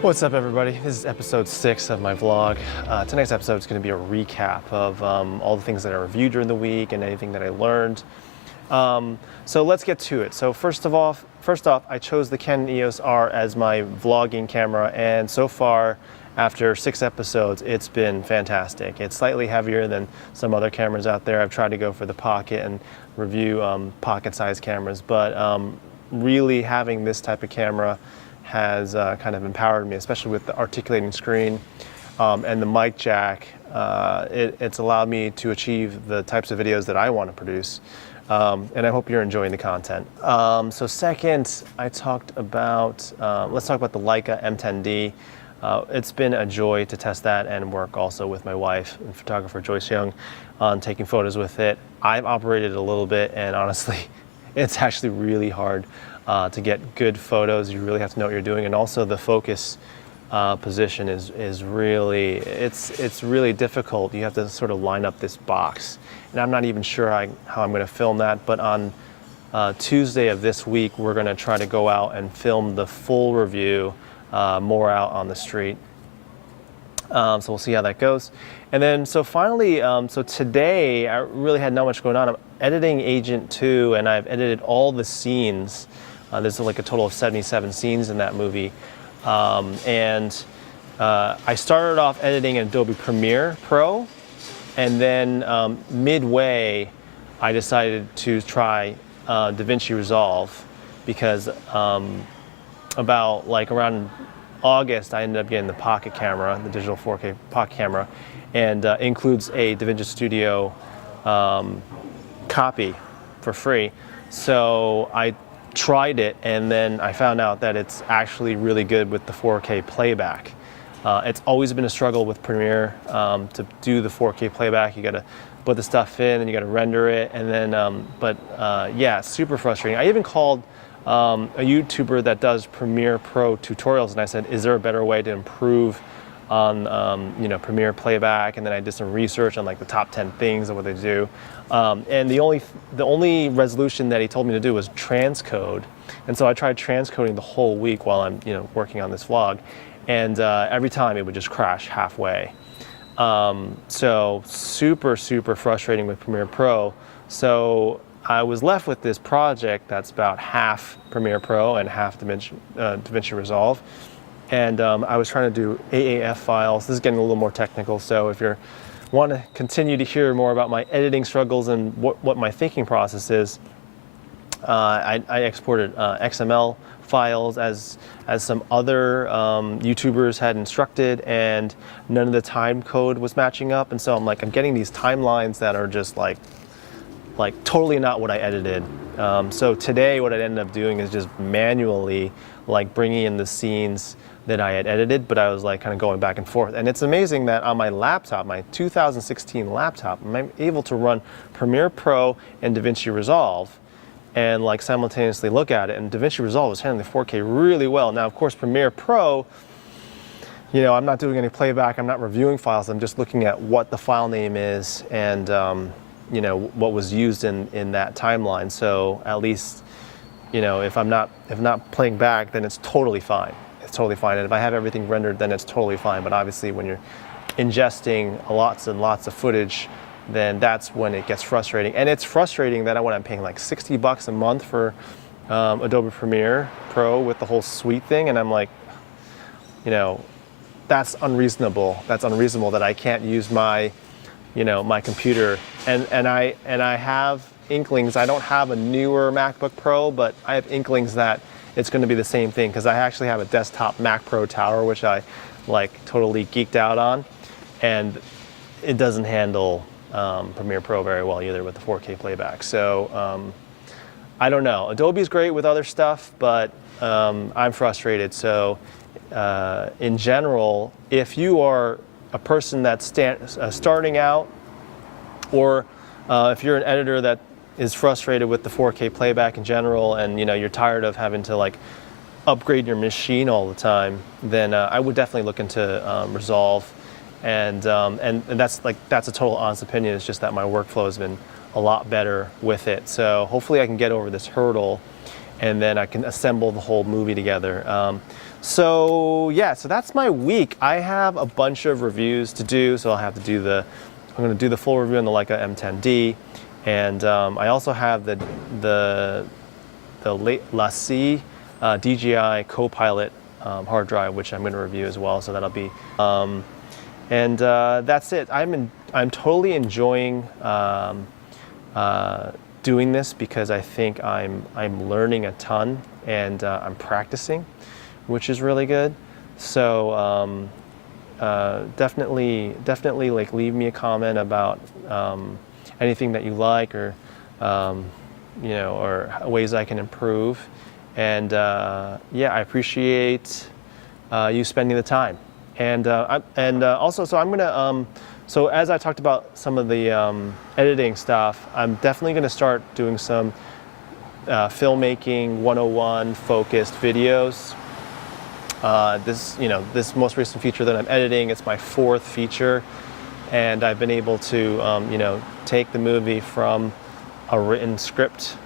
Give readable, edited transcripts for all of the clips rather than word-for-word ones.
What's up, everybody? This is episode 6 of my vlog. Tonight's episode is going to be a recap of all the things that I reviewed during the week and anything that I learned. So let's get to it. So first off, I chose the Canon EOS R as my vlogging camera, and so far, after 6 episodes, it's been fantastic. It's slightly heavier than some other cameras out there. I've tried to go for the pocket and review pocket-sized cameras, but really having this type of camera has kind of empowered me, especially with the articulating screen and the mic jack. It's allowed me to achieve the types of videos that I want to produce, and I hope you're enjoying the content. So second, let's talk about the Leica M10-D. It's been a joy to test that and work also with my wife and photographer Joyce Young on taking photos with it. I've operated it a little bit, and honestly, it's actually really hard to get good photos. You really have to know what you're doing, and also the focus position is really, it's really difficult. You have to sort of line up this box, and I'm not even sure how I'm going to film that, but on Tuesday of this week, we're going to try to go out and film the full review more out on the street. So we'll see how that goes. And then, so finally, so today, I really had not much going on. I'm editing Agent 2, and I've edited all the scenes. There's like a total of 77 scenes in that movie. I started off editing in Adobe Premiere Pro, and then midway, I decided to try Davinci Resolve, because around August, I ended up getting the pocket camera, the digital 4K pocket camera, and includes a Davinci Studio copy for free. So I tried it, and then I found out that it's actually really good with the 4K playback. It's always been a struggle with Premiere to do the 4K playback. You got to put the stuff in, and you got to render it, and then yeah, super frustrating. I even called a YouTuber that does Premiere Pro tutorials, and I said, is there a better way to improve on Premiere playback? And then I did some research on like the top 10 things of what they do, and the only resolution that he told me to do was transcode. And so I tried transcoding the whole week while I'm working on this vlog, and every time it would just crash halfway. So super frustrating with Premiere Pro. So I was left with this project that's about half Premiere Pro and half Davinci Resolve. And I was trying to do AAF files. This is getting a little more technical, so if you want to continue to hear more about my editing struggles and what my thinking process is, I exported XML files as some other YouTubers had instructed, and none of the time code was matching up. And so I'm getting these timelines that are just like totally not what I edited. So today what I ended up doing is just manually bringing in the scenes that I had edited, but I was kind of going back and forth. And it's amazing that on my laptop, my 2016 laptop, I'm able to run Premiere Pro and Davinci Resolve and simultaneously look at it. And Davinci Resolve is handling the 4K really well. Now, of course, Premiere Pro, I'm not doing any playback, I'm not reviewing files, I'm just looking at what the file name is and what was used in that timeline. So at least, if not playing back, then it's totally fine. It's totally fine. And if I have everything rendered, then it's totally fine. But obviously, when you're ingesting lots and lots of footage, then that's when it gets frustrating. And it's frustrating that when I'm paying like $60 a month for Adobe Premiere Pro with the whole suite thing, and I'm like, that's unreasonable. That's unreasonable that I can't use my my computer, and I have inklings. I don't have a newer MacBook Pro, but I have inklings that it's going to be the same thing, because I actually have a desktop Mac Pro Tower, which I totally geeked out on, and it doesn't handle Premiere Pro very well either with the 4K playback. So I don't know. Adobe's great with other stuff, but I'm frustrated. So in general, if you are a person that's starting out, or if you're an editor that is frustrated with the 4K playback in general, and you're tired of having to upgrade your machine all the time, then I would definitely look into Resolve, and that's a total honest opinion. It's just that my workflow has been a lot better with it. So hopefully I can get over this hurdle and then I can assemble the whole movie together. So yeah, so that's my week. I have a bunch of reviews to do, so I'm going to do the full review on the Leica M10-D, and I also have the Leica DJI Copilot hard drive, which I'm going to review as well. So that'll be, and that's it. I'm totally enjoying doing this because I think I'm learning a ton, and I'm practicing, which is really good. So definitely like leave me a comment about anything that you like, or you know, or ways I can improve. And yeah, I appreciate you spending the time. And also, so I'm gonna so as I talked about some of the editing stuff, I'm definitely gonna start doing some filmmaking 101 focused videos. This most recent feature that I'm editing, it's my 4th feature, and I've been able to you know, take the movie from a written script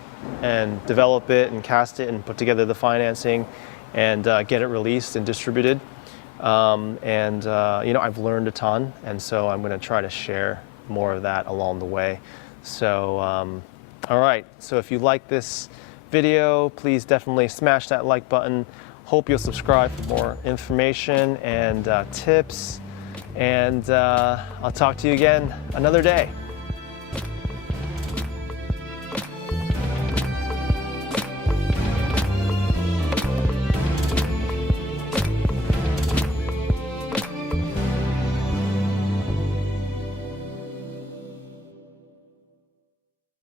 and develop it and cast it and put together the financing and get it released and distributed. You know, I've learned a ton, and so I'm going to try to share more of that along the way. So all right, so if you like this video, please definitely smash that like button. Hope you'll subscribe for more information and tips, and I'll talk to you again another day.